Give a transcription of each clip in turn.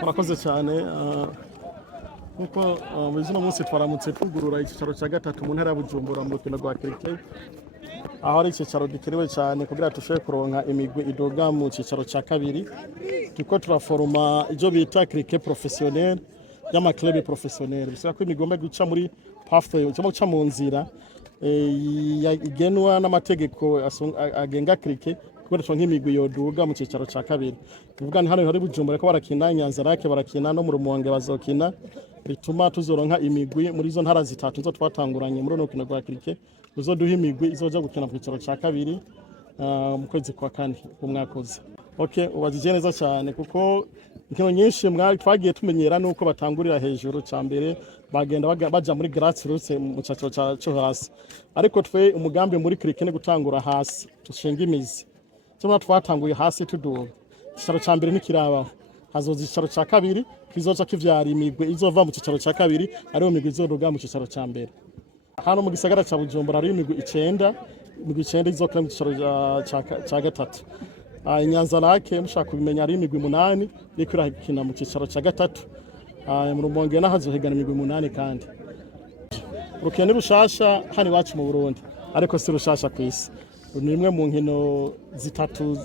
murakoze cyane nkuko muri zino munsi twaramutse twugurura icyicaro cya gatatu mu ntara ya Bujumbura mu rukino rwa cricket aho ari icyicaro gikenewe cyane kugira tushobore kuronka imigwi idoga mu cyicaro cya kabiri tuko turaforoma ibyo bita cricket professionnel y'amaklub professionnel bisaba ko imigomba guca muri pathway cyangwa guca mu nzira igenwa n'amategeko agenga cricket kubera cyo nk'imigwi yoduga mu cyicaro cya kabiri tuvuga hano hari Bujumbura ko barakina Nyanzarake barakina no mu Rumonge bazokina bituma tuzoronka imigwi muri zo ntara zitatu zo twatanguranye muri no kino rwa cricket uzoduha imigwi izoja gukina mu cyicaro cya kabiri mu kwezi kwa kane umwakoze. Okay, ubajije neza cyane kuko inkino nyinshi twagiye tumenyera nuko batangurira hejuru cya mbere bagenda baja muri grassroots mu cyicaro cyo hasi ariko twe umugambi muri cricket ne gutangura hasi tushinga imizi cyangwa twatanguye hasi tuduga icyicaro cya mbere nikirabaho hazoza icyicaro cya kabiri kizoca kivyara imigwi izova mu cyicaro cya kabiri ariyo migwi izoduga mu cyicaro cya mbere. Hano mu gisagara cya Bujumbura ari imigwi 9 izokina mu cyicaro cya gatatu. Nyanzarake mushaka kubimenya ari imigwi 8 iri kurakina mu cyicaro cya gatatu. Mu Rumonge nahazohegana imigwi 8 kandi urukino rushasha hano iwacu mu Burundi ariko si rushasha ku isi ni imwe mu nkino zitatu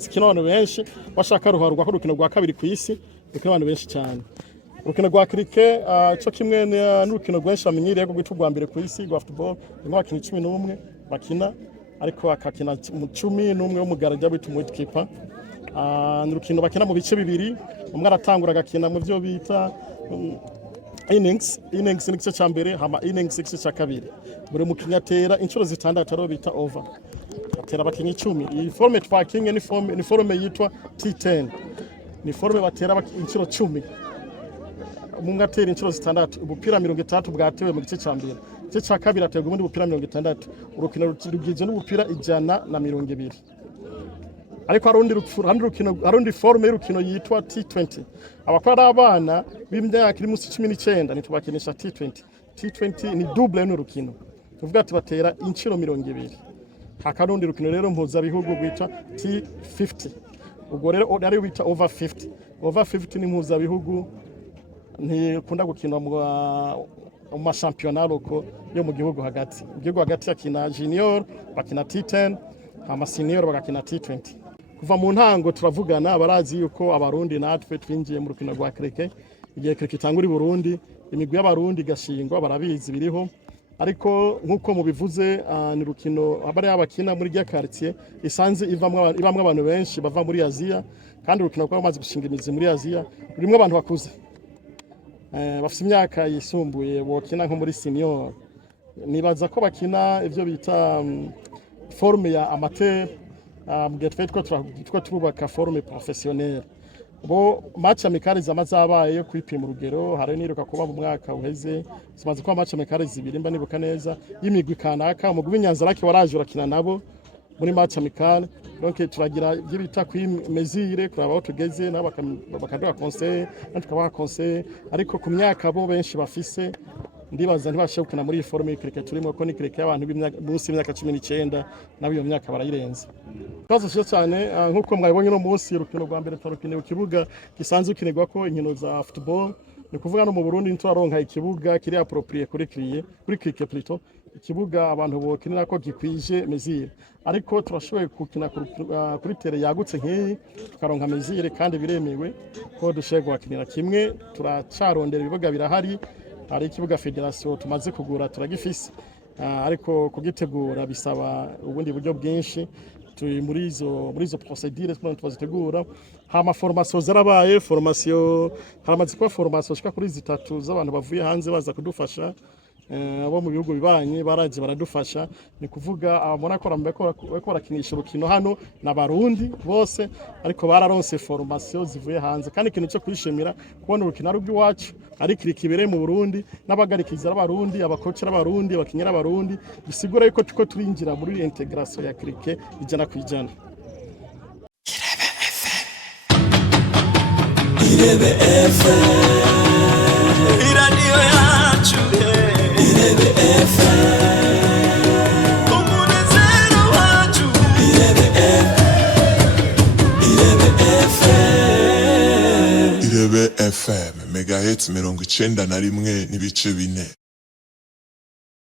zikina abantu benshi bashaka ruharwa ko urukino rwa kabiri ku isi rukina abantu benshi cyane. Urukino rwa cricket cyo kimwe n'urukino rwinshi amenyereye ko gwitwa rwa mbere ku isi rwa football ni abakinnyi 11 bakina ariko akakina mu 11 w'umugarajya bita umwitkipa. N'urukino bakina mu bice bibiri umwe aratangura agakina mu byo bita innings n'igice cya mbere hama innings n'igice cya kabiri buri mukinnyi atera inshuro zitandatu aro bita over atera abakinnyi 10. Iyi forme twakinye ni forme yitwa T10 ni forme batera inshuro 10 umuntu atera inshuro zitandatu ubupira 30 bwatewe mu gice cya mbere igice cya kabiri aterwa ubundi bupira 60 urukino rugizwe n'ubupira 120 ariko arundi forme y'urukino yitwa T20 abakora abana b'imyaka iri munsi 19 nitubakinisha T20 ni double n'urukino tuvuga ati batera inshuro 200 hakarundi rukino rero mpuza bihugu gwita T50 ubwo rero ari bita over 50 ni mpuza bihugu ntikunda gukina mu mashampiyona loko yo mu gihugu hagati yakina junior bakina T10 ama senior bagakina T20. Kuva mu ntango turavugana barazi yuko abarundi natwe twinjiye mu rukino rwa cricket igihe cricket itangura i Burundi imigwi y'abarundi gashingwa barabizi biriho ariko nkuko mubivuze ni rukino abari abakina muri rya quartier isanze ibamwe abantu benshi bava muri Aziya kandi rukino kwa bamaze gushinga imizi muri Aziya rimwe abantu bakuze bafite imyaka yisumbuye bokina nko muri senior nibaza ko bakina ivyo bita forme ya amateur twa turubaka forme professionnelle bo match amicale zamazabaye kwipima urugero hari niruka kuba mu mwaka uheze zimaze kwa match amicale zibiri mba nibuka neza y'imigwi kanaka umugwi w'Inyanzarake waraje urakina nabo muri match amicale donc turagira ibyo bita kwimezire kuraba aho tugeze nabo bakaduha conseil tukabaha conseil ariko ku myaka bo benshi bafise ndibaza ntibashobokana muri forme y'cricket turimo ko ni cricket y'abantu munsi y'imyaka 19 nabo iyo myaka barayirenza. Kazo cyo cyane nkuko mwabonye no munsi y'urukino rwa mbere tarukine ku kibuga gisanzwe ukinirwa ko inkino za football ni kuvuga no mu Burundi nturaronka ikibuga kiri approprié kuri cricket plutôt ikibuga abantu bokinira ko gikwije mezire ariko turashoboye gukina kuri tere yagutse nk'iyi tukaronka mezire kandi biremewe ko dushoboye gukinira kimwe turacarondera ibibuga birahari hari ikibuga federation tumaze kugura turagifise ariko kugitegura bisaba ubundi buryo bwinshi turi muri izo procedures ko tuzitegura hama formation zarabaye haramaze kuba formation shika kuri zitatu z'abantu bavuye hanze baza kudufasha abo mu bihugu bibanye baraje baradufasha ni kuvuga abona ko barakinisha urukino hano n'abarundi bose ariko bararonse formation zivuye hanze kandi ikintu cyo kwishimira kubona urukino rw'iwacu ari kirikibere mu Burundi n'abagarikiza abarundi abakoci abarundi abakinyira abarundi bisigura yuko tuko turinjira muri integration ya cricket ijana kwijana. IREBE FM iradiyo yacu IREBE FM umunezero wacu IREBE FM FM megahertz 91 n'ibice 4.